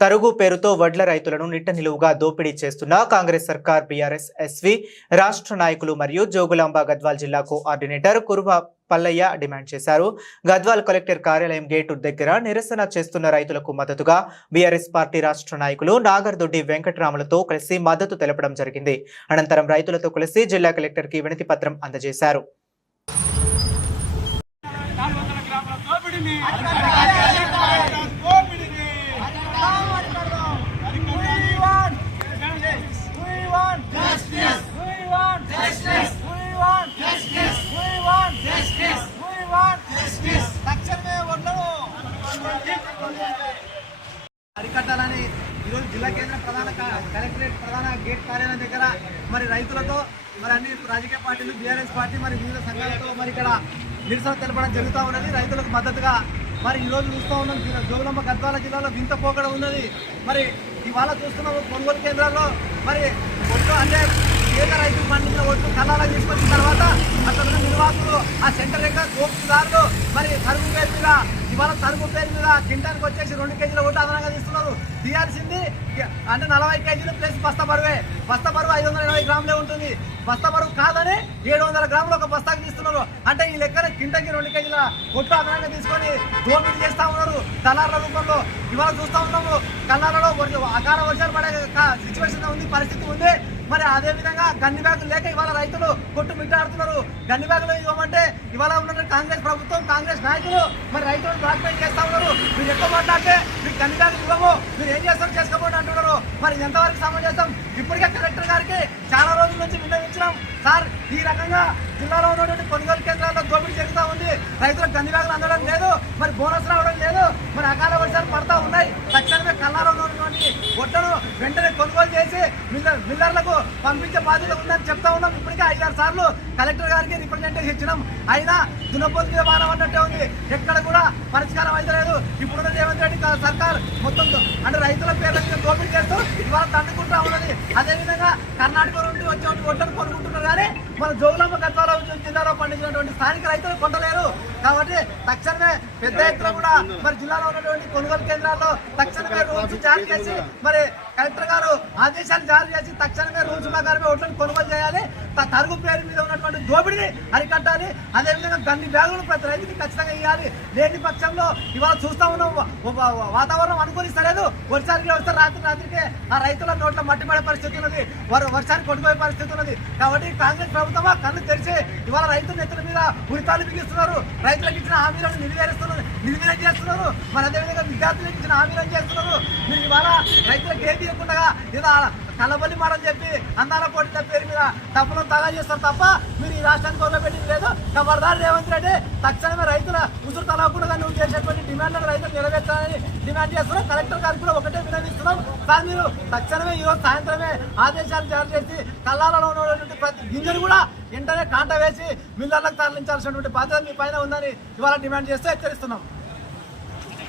తరుగు పేరుతో వడ్ల రైతులను నిట్ట నిలువుగా దోపిడీ చేస్తున్న కాంగ్రెస్ సర్కార్ బీఆర్ఎస్ ఎస్వి రాష్ట్ర నాయకులు మరియు జోగులాంబ గద్వాల్ జిల్లా కోఆర్డినేటర్ కురువ పల్లయ్య డిమాండ్ చేశారు. గద్వాల్ కలెక్టర్ కార్యాలయం గేటు దగ్గర నిరసన చేస్తున్న రైతులకు మద్దతుగా బీఆర్ఎస్ పార్టీ రాష్ట్ర నాయకులు నాగర్దొడ్డి వెంకటరాములతో కలిసి మద్దతు తెలపడం జరిగింది. అనంతరం రైతులతో కలిసి జిల్లా కలెక్టర్ కి వినతి పత్రం అందజేశారు. అరికట్టాలని ఈరోజు జిల్లా కేంద్ర ప్రధాన కలెక్టరేట్ ప్రధాన గేట్ కార్యాలయం దగ్గర మరి రైతులతో మరి అన్ని రాజకీయ పార్టీలు బీఆర్ఎస్ పార్టీ మరి వివిధ సంఘాలతో మరి ఇక్కడ నిరసన తెలపడం జరుగుతూ ఉన్నది. రైతులకు మద్దతుగా మరి ఈరోజు చూస్తూ ఉన్నాం జోగులాంబ గద్వాల జిల్లాలో వింత పోకడ ఉన్నది. మరి ఇవాళ చూస్తున్నాము కొనుగోలు కేంద్రాల్లో మరి ఒడ్లు అంటే పేద రైతులు పండించిన ఒడ్లు కళ్ళాలా తీసుకొచ్చిన తర్వాత అక్కడ ఉన్న నిర్వాహకులు ఆ సెంటర్ దగ్గర దోపుదారులు మరి తరుగు పేరు మీద ఇవాళ తరుగు పేరు మీద కింటానికి వచ్చేసి 2 కేజీల ఓటు అదనంగా తీస్తున్నారు. తీయాల్సింది అంటే 40 కేజీలు ప్లస్ బస్తా బరువే. బస్తా బరువు 520 గ్రాములే ఉంటుంది. బస్తా బరువు కాదని 700 గ్రాములు ఒక బస్తాకి తీస్తున్నారు. అంటే ఈ లెక్కన కింటకి 2 కేజీల ఒట్లు అదనంగా తీసుకొని దోపిడీ చేస్తూ ఉన్నారు దళారుల రూపంలో. ఇవాళ చూస్తూ ఉన్నాము కళ్ళాలలో అకాల వర్షాలు పడే సిచ్యువేషన్ ఉంది, పరిస్థితి ఉంది. మరి అదేవిధంగా గన్ని బ్యాగులు లేక ఇవాళ రైతులు కొట్టు మిట్టాడుతున్నారు. గన్ని బ్యాగులు ఇవ్వమంటే ఇవాళ ఉన్న కాంగ్రెస్ ప్రభుత్వం కాంగ్రెస్ నాయకులు మరి రైతులను బ్లాక్మెయిల్ చేస్తా ఉన్నారు. మీరు ఎక్కువ మాట్లాడితే మీకు గన్ని బ్యాగులు ఇవ్వము, మీరు ఏం చేస్తాం చేసుకోబోండి అంటున్నారు. మరి ఎంతవరకు సమంజసం? ఇప్పటికే కలెక్టర్ గారికి చాలా రోజుల నుంచి విన్నవించినాం. సార్, ఈ రకంగా జిల్లాలో ఉన్నటువంటి కొనుగోలు కేంద్రాల్లో దోపిడీ జరుగుతూ ఉంది. రైతులకు గన్ని బ్యాగులు అందడం లేదు, మరి బోనస్ రావడం లేదు, మరి అకాల వర్షాలు పడతా ఉన్నాయి. తక్షణమే కళ్ళాలో ఉన్నటువంటి ఒడ్లను వెంటనే కొనుగోలు చేసి మిల్లర్లకు పంపించే బాధ్యత ఉందని చెప్తా ఉన్నాం. ఇప్పటికే 5-6 సార్లు కలెక్టర్ గారికి రిప్రజెంటేషన్ ఇచ్చినాం. అయినా దున్నపోతు మీద బాణం అన్నట్టే ఉంది, ఎక్కడ కూడా పరిష్కారం అయితే లేదు. ఇప్పుడున్న రేవంత్ రెడ్డి సర్కార్ మొత్తం అంటే రైతుల పేర్ల మీద దోపిడీ చేస్తూ ఇవాళ తండుకుంటా ఉన్నది. అదేవిధంగా కర్ణాటక నుండి వచ్చేటువంటి ఒడ్లను కొనుక్కుంటున్నారు కానీ మన జోగులాంబ గద్వాల జిల్లాలో పండించినటువంటి స్థానిక రైతులు కొంటలేరు. కాబట్టి తక్షణమే పెద్ద ఎత్తున కూడా మరి జిల్లాలో ఉన్నటువంటి కొనుగోలు కేంద్రాల్లో తక్షణమే రూల్స్ జారీ చేసి మరి కలెక్టర్ గారు ఆదేశాలు జారీ చేసి తక్షణమే రూల్స్ ప్రకారమే ఓట్లను కొనుగోలు చేయాలి. తరుగు పేరు మీద ఉన్నటువంటి దోపిడిని అరికట్టాలి. అదేవిధంగా గన్ని బ్యాగులు ప్రతి రైతుకి ఖచ్చితంగా ఇవ్వాలి. లేని పక్షంలో ఇవాళ చూస్తా ఉన్నాం వాతావరణం అనుకూలిస్తలేదు. వర్షానికి వస్తే రాత్రికి ఆ రైతుల నోట్ల మట్టి పడే పరిస్థితి ఉన్నది, వారు వర్షానికి కొట్టుకుపోయే పరిస్థితి ఉన్నది. కాబట్టి కాంగ్రెస్ ప్రభుత్వం కళ్ళు తెరిచి ఇవాళ రైతుల నెత్తుల మీద ఉరితాలు బిగిస్తున్నారు. రైతులకు ఇచ్చిన హామీలను నిర్వీర్యం చేస్తున్నారు. మరి అదేవిధంగా విద్యార్థులకు ఇచ్చిన హామీలను చేస్తున్నారు. మీరు ఇవాళ రైతులకు ఏది ఇవ్వకుండా ఇలా కళ్ళబల్లి మాటలు చెప్పి అందాల పోటీల పేరు మీద డబ్బులను తగా చేస్తారు తప్ప మీరు ఈ రాష్ట్రానికి వదిలిపెట్టింది లేదు. ఖబర్దార్ రేవంత్ రెడ్డి, తక్షణమే రైతుల ఉసురు తలవకుండా నువ్వు చేసేటువంటి డిమాండ్లను రైతులు నెరవేర్చాలని డిమాండ్ చేస్తున్నాం. కలెక్టర్ గారికి కూడా ఒకటే వినవిస్తున్నాం. సార్, మీరు తక్షణమే ఈరోజు సాయంత్రమే ఆదేశాలు జారీ చేసి కళ్ళాలలో ఉన్నటువంటి ప్రతి గింజను కూడా వెంటనే కాంట వేసి మిల్లర్లకు తరలించాల్సినటువంటి బాధ్యత మీ పైన ఉందని ఇవాళ డిమాండ్ చేస్తూ హెచ్చరిస్తున్నాం.